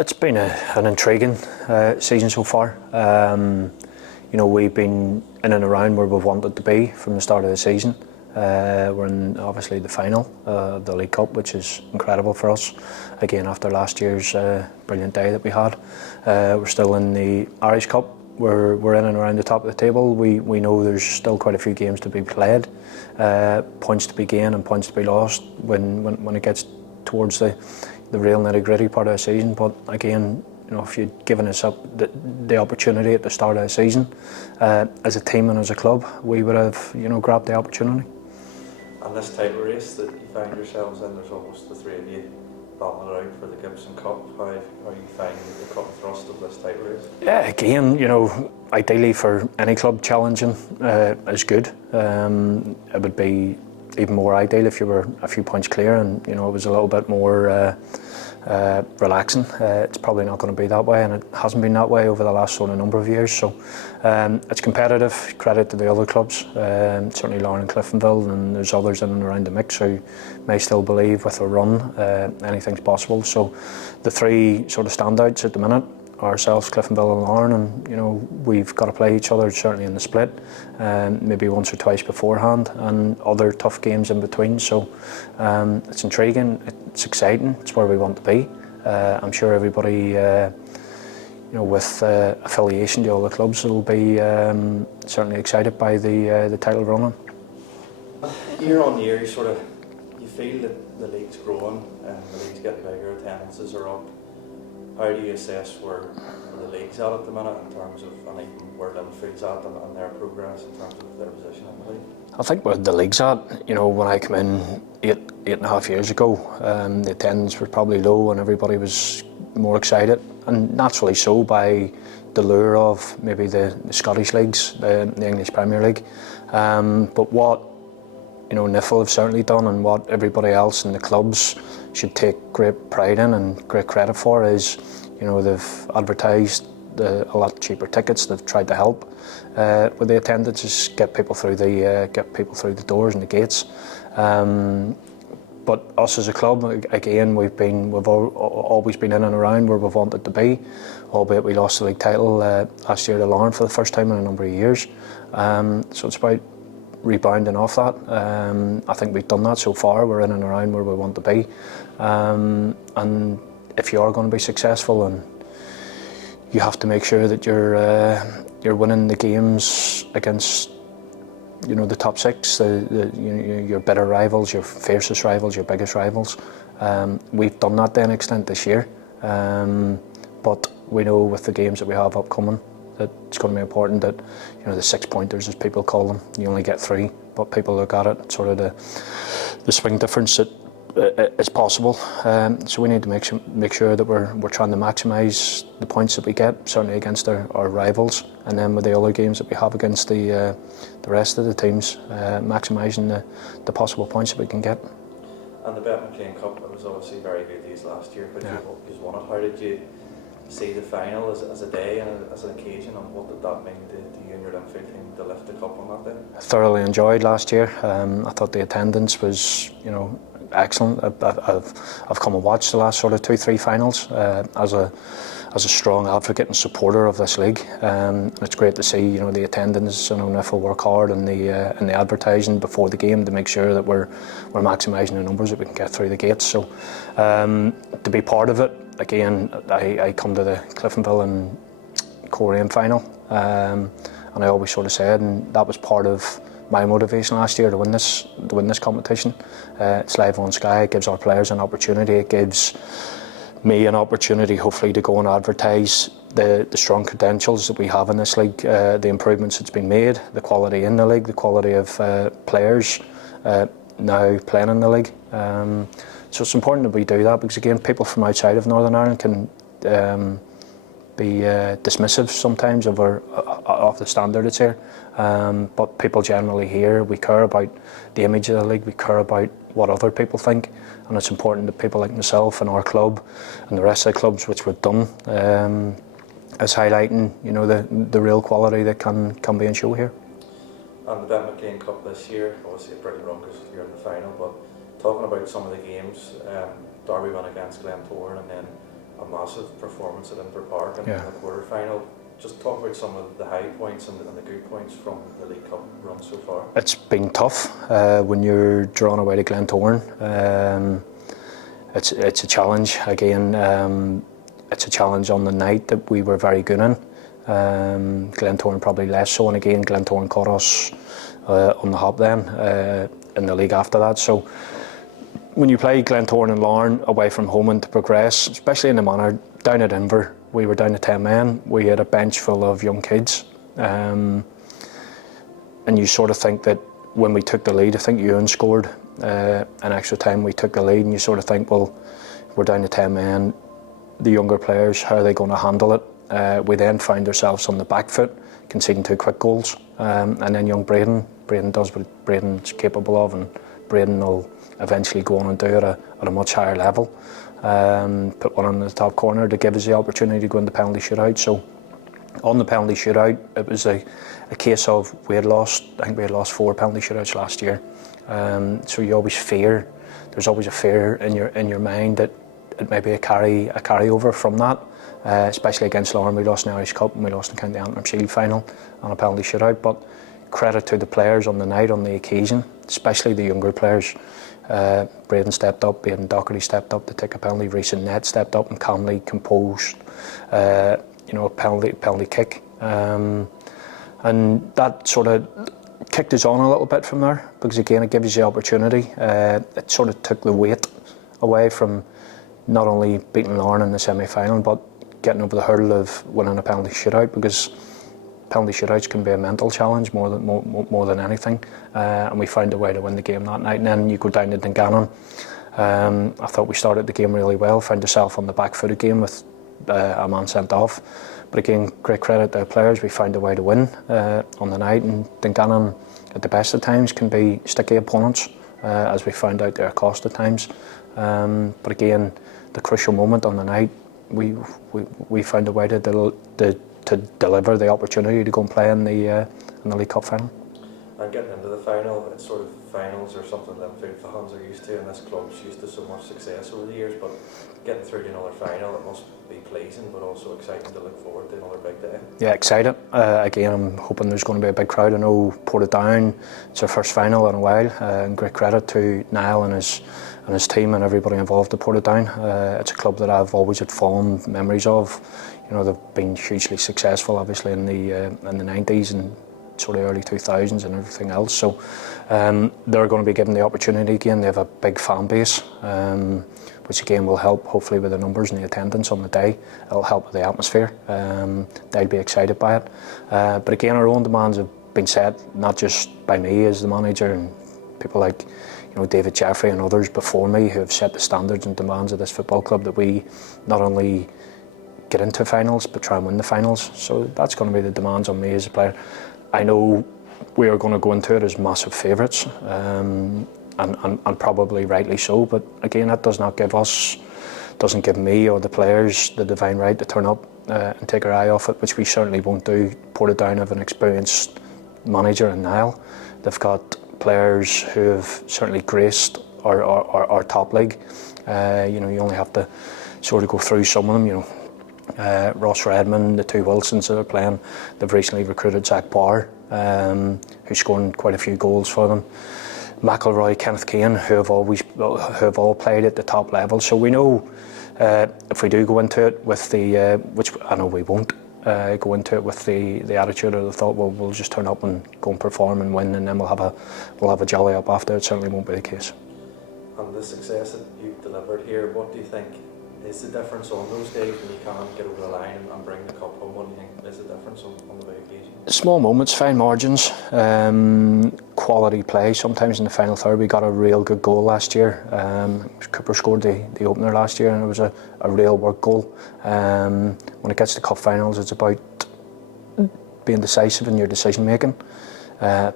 It's been an intriguing season so far. We've been in and around where we've wanted to be from the start of the season. We're in obviously the final of the League Cup, which is incredible for us. Again, after last year's brilliant day that we had, we're still in the Irish Cup. We're in and around the top of the table. We know there's still quite a few games to be played, points to be gained and points to be lost when it gets towards the real nitty-gritty part of the season. But again, if you'd given us up the opportunity at the start of the season, as a team and as a club, we would have grabbed the opportunity. And this title race that you find yourselves in, there's almost the three of you battling it out for the Gibson Cup. How are you finding the cut and thrust of this title race? Yeah, again, ideally for any club challenging is good. It would be even more ideal if you were a few points clear and it was a little bit more relaxing. It's probably not going to be that way, and it hasn't been that way over the last sort of number of years. So it's competitive. Credit to the other clubs, certainly Larne and Cliftonville, and there's others in and around the mix who may still believe with a run anything's possible. So the three sort of standouts at the minute, ourselves, Cliftonville and Larne, and we've got to play each other certainly in the split, maybe once or twice beforehand, and other tough games in between. So it's intriguing, it's exciting, it's where we want to be. I'm sure everybody with affiliation to all the clubs will be certainly excited by the title running. Year on year, you feel that the league's growing and the league's getting bigger, attendances are up. How do you assess where the league's at the minute in terms of, and even where Linfield's at and their progress in terms of their position in the league? I think where the league's at, when I came in eight and a half years ago, the attendance was probably low and everybody was more excited, and naturally so by the lure of maybe the Scottish leagues, the English Premier League. But what Niffle have certainly done, and what everybody else in the clubs should take great pride in and great credit for, is they've advertised a lot cheaper tickets. They've tried to help with the attendances, get people through the doors and the gates. But us as a club, again, we've always been in and around where we've wanted to be, albeit we lost the league title last year to Larne for the first time in a number of years. So it's about rebounding off that. I think we've done that so far. We're in and around where we want to be, and if you are going to be successful, and you have to make sure that you're winning the games against the top six, your better rivals, your fiercest rivals, your biggest rivals. We've done that to an extent this year, but we know with the games that we have upcoming that it's going to be important that the 6 pointers, as people call them, you only get 3, but people look at it sort of the swing difference that is possible. So we need to make sure that we're trying to maximise the points that we get, certainly against our rivals, and then with the other games that we have against the rest of the teams, maximising the possible points that we can get. And the Bet McLean Cup, it was obviously very good these last year, but you won it. How did you see the final as a day and as an occasion, and what did that mean to you and your Linfield team to lift the cup on that day? I thoroughly enjoyed last year. I thought the attendance was excellent. I've come and watched the last sort of 2-3 finals as a strong advocate and supporter of this league. It's great to see the attendance. Niffle work hard and the advertising before the game to make sure that we're maximising the numbers that we can get through the gates. So to be part of it, again, I come to the Cliftonville and Korean final, and I always sort of said, and that was part of my motivation last year to win this competition. It's live on Sky. It gives our players an opportunity. It gives me an opportunity, hopefully, to go and advertise the strong credentials that we have in this league, the improvements that's been made, the quality in the league, the quality of players now playing in the league. So it's important that we do that, because again, people from outside of Northern Ireland can be dismissive sometimes of the standard that's here. But people generally here, we care about the image of the league, we care about what other people think, and it's important that people like myself and our club and the rest of the clubs which we've done is highlighting the real quality that can be in show here. And the Bet McLean Cup this year, obviously a brilliant run because you're in the final, but talking about some of the games, Derby won against Glentoran, and then a massive performance at Inver Park in Yeah. the quarter final. Just talk about some of the high points and the good points from the League Cup run so far. It's been tough when you're drawn away to Glentoran. It's a challenge again. It's a challenge on the night that we were very good in. Glentoran probably less so, and again Glentoran caught us on the hop then in the league after that. So when you play Glentoran and Larne away from home and to progress, especially in the manner down at Inver, we were down to 10 men. We had a bench full of young kids, and you sort of think that when we took the lead, I think Ewan scored an extra time. We took the lead, and you sort of think, well, we're down to 10 men. The younger players, how are they going to handle it? We then find ourselves on the back foot, conceding 2 quick goals, and then young Braden does what Braden's capable of, and Braden will eventually go on and do it at a much higher level. Put one in the top corner to give us the opportunity to go into penalty shootout. So on the penalty shootout, it was a case of I think we had lost 4 penalty shootouts last year. So you always fear, there's always a fear in your mind that it may be a carryover from that, especially against Larne. We lost in the Irish Cup and we lost in County Antrim Shield final on a penalty shootout. But credit to the players on the night, on the occasion, especially the younger players. Braden stepped up, Aidan Doherty stepped up to take a penalty, Reece and Ned stepped up and calmly composed a penalty kick. And that sort of kicked us on a little bit from there, because again it gives you the opportunity. It sort of took the weight away from not only beating Larne in the semi-final but getting over the hurdle of winning a penalty shootout, because penalty shootouts can be a mental challenge more than anything, and we found a way to win the game that night. And then you go down to Dungannon. I thought we started the game really well, found ourselves on the back foot again with a man sent off, but again great credit to the players. We found a way to win on the night, and Dungannon at the best of times can be sticky opponents, as we found out their cost at times, but again the crucial moment on the night, we found a way to deliver the opportunity to go and play in the League Cup final. And getting into the final, it's sort of finals are something Linfield fans are used to, and this club's used to so much success over the years, but getting through to another final, it must be pleasing but also exciting to look forward to another big day. Yeah, excited. Again, I'm hoping there's going to be a big crowd. I know Portadown, it's their first final in a while, and great credit to Niall and his team and everybody involved at Portadown. It's a club that I've always had fond memories of. You know, they've been hugely successful, obviously in the 90s and sort of early 2000s and everything else. So they're going to be given the opportunity again. They have a big fan base, which again will help hopefully with the numbers and the attendance on the day. It'll help with the atmosphere. They'll be excited by it. But again, our own demands have been set not just by me as the manager, and people like David Jeffrey and others before me who have set the standards and demands of this football club, that we not only get into finals but try and win the finals. So that's going to be the demands on me as a player. I know we are going to go into it as massive favourites, and probably rightly so, but again that doesn't give me or the players the divine right to turn up and take our eye off it, which we certainly won't do. Portadown have an experienced manager in Niall. They've got players who have certainly graced our top league. You only have to sort of go through some of them. Ross Redmond, the 2 Wilsons that are playing. They've recently recruited Zach Barr, who's scoring quite a few goals for them. McElroy, Kenneth Keane, who have all played at the top level. So we know if we do go into it with the, which I know we won't, go into it with the attitude or the thought, well, we'll just turn up and go and perform and win, and then we'll have a jolly up after. It certainly won't be the case. And the success that you've delivered here, what do you think is the difference on those days when you can't get over the line and bring the cup home? What do you think is the difference on the big occasion? Small moments, fine margins, quality play. Sometimes in the final third we got a real good goal last year. Cooper scored the opener last year, and it was a real work goal. When it gets to cup finals, it's about being decisive in your decision making,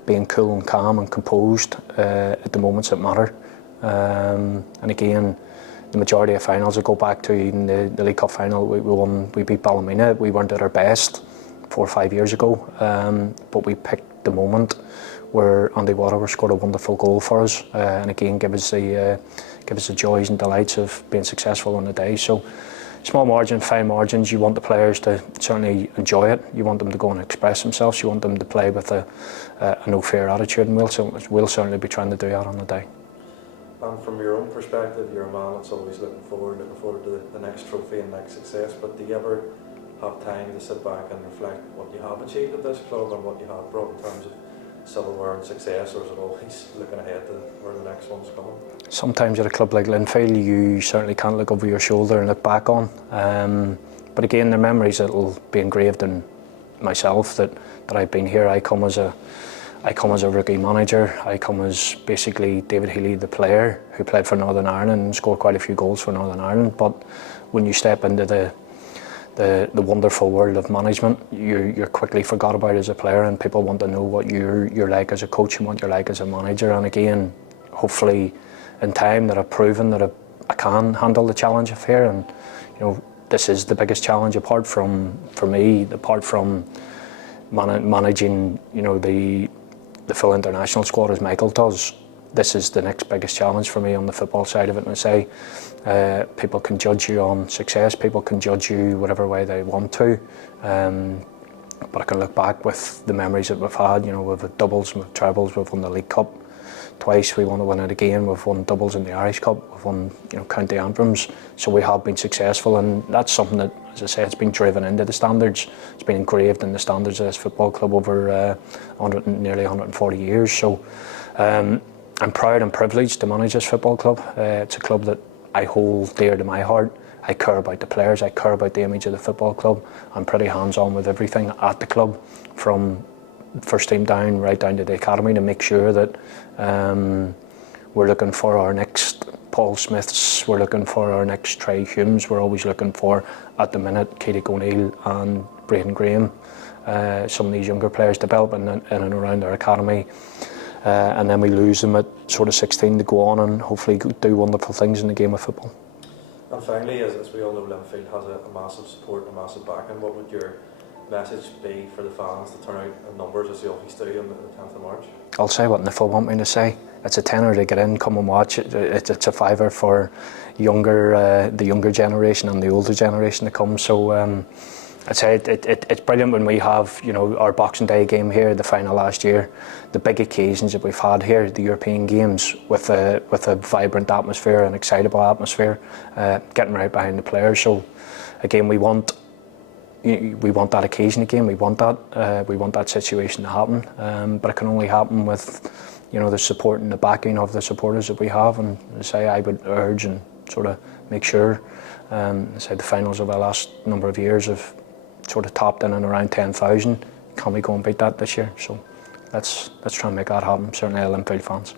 being cool and calm and composed at the moments that matter. And again, the majority of finals will go back to even the League Cup final. We beat Ballymena. We weren't at our best 4 or 5 years ago, but we picked the moment where Andy Waterworth scored a wonderful goal for us, and again give us the joys and delights of being successful on the day. So small margin, fine margins. You want the players to certainly enjoy it. You want them to go and express themselves. You want them to play with a no fear attitude, and we'll certainly be trying to do that on the day. And from your own perspective, you're a man that's always looking forward to the next trophy and next success. But do you ever have time to sit back and reflect what you have achieved at this club and what you have brought in terms of silverware and success, or is it always looking ahead to where the next one's coming? Sometimes at a club like Linfield, you certainly can't look over your shoulder and look back on. But again, the memories that will be engraved in myself that I've been here. I come as a rookie manager. I come as basically David Healy, the player who played for Northern Ireland and scored quite a few goals for Northern Ireland. But when you step into the wonderful world of management, you're quickly forgot about as a player, and people want to know what you're like as a coach and what you're like as a manager. And again, hopefully in time that I've proven that I can handle the challenge of here. And this is the biggest challenge apart from, for me, apart from managing the full international squad as Michael does. This is the next biggest challenge for me on the football side of it. And I say, people can judge you on success, people can judge you whatever way they want to, but I can look back with the memories that we've had. We've had doubles, we've trebles, we've won the League Cup twice, we want to win it again, we've won doubles in the Irish Cup, we've won county anthems, so we have been successful, and that's something that, as I say, it's been driven into the standards, it's been engraved in the standards of this football club over nearly 140 years. So I'm proud and privileged to manage this football club. It's a club that I hold dear to my heart. I care about the players, I care about the image of the football club. I'm pretty hands-on with everything at the club, from first team down, right down to the academy, to make sure that we're looking for our next Paul Smiths, we're looking for our next Trey Humes, we're always looking for, at the minute, Keith O'Neill and Braden Graham. Some of these younger players developing in and around our academy. And then we lose them at sort of 16 to go on and hopefully do wonderful things in the game of football. And finally, as we all know, Linfield has a massive support and a massive backing. What would your message be for the fans to turn out in numbers as they always do on the 10th of March? I'll say what Niffle want me to say. It's a tenner to get in, come and watch. It's a fiver for the younger generation and the older generation to come. So I'd say it's brilliant when we have our Boxing Day game here, the final last year, the big occasions that we've had here, the European games, with a vibrant atmosphere, an excitable atmosphere, getting right behind the players. So again, we want that occasion again. We want that situation to happen, but it can only happen with the support and the backing of the supporters that we have. And say I would urge and sort of make sure, say the finals of the last number of years have sort of topped in and around 10,000. Can we go and beat that this year? So let's try and make that happen, certainly Linfield fans.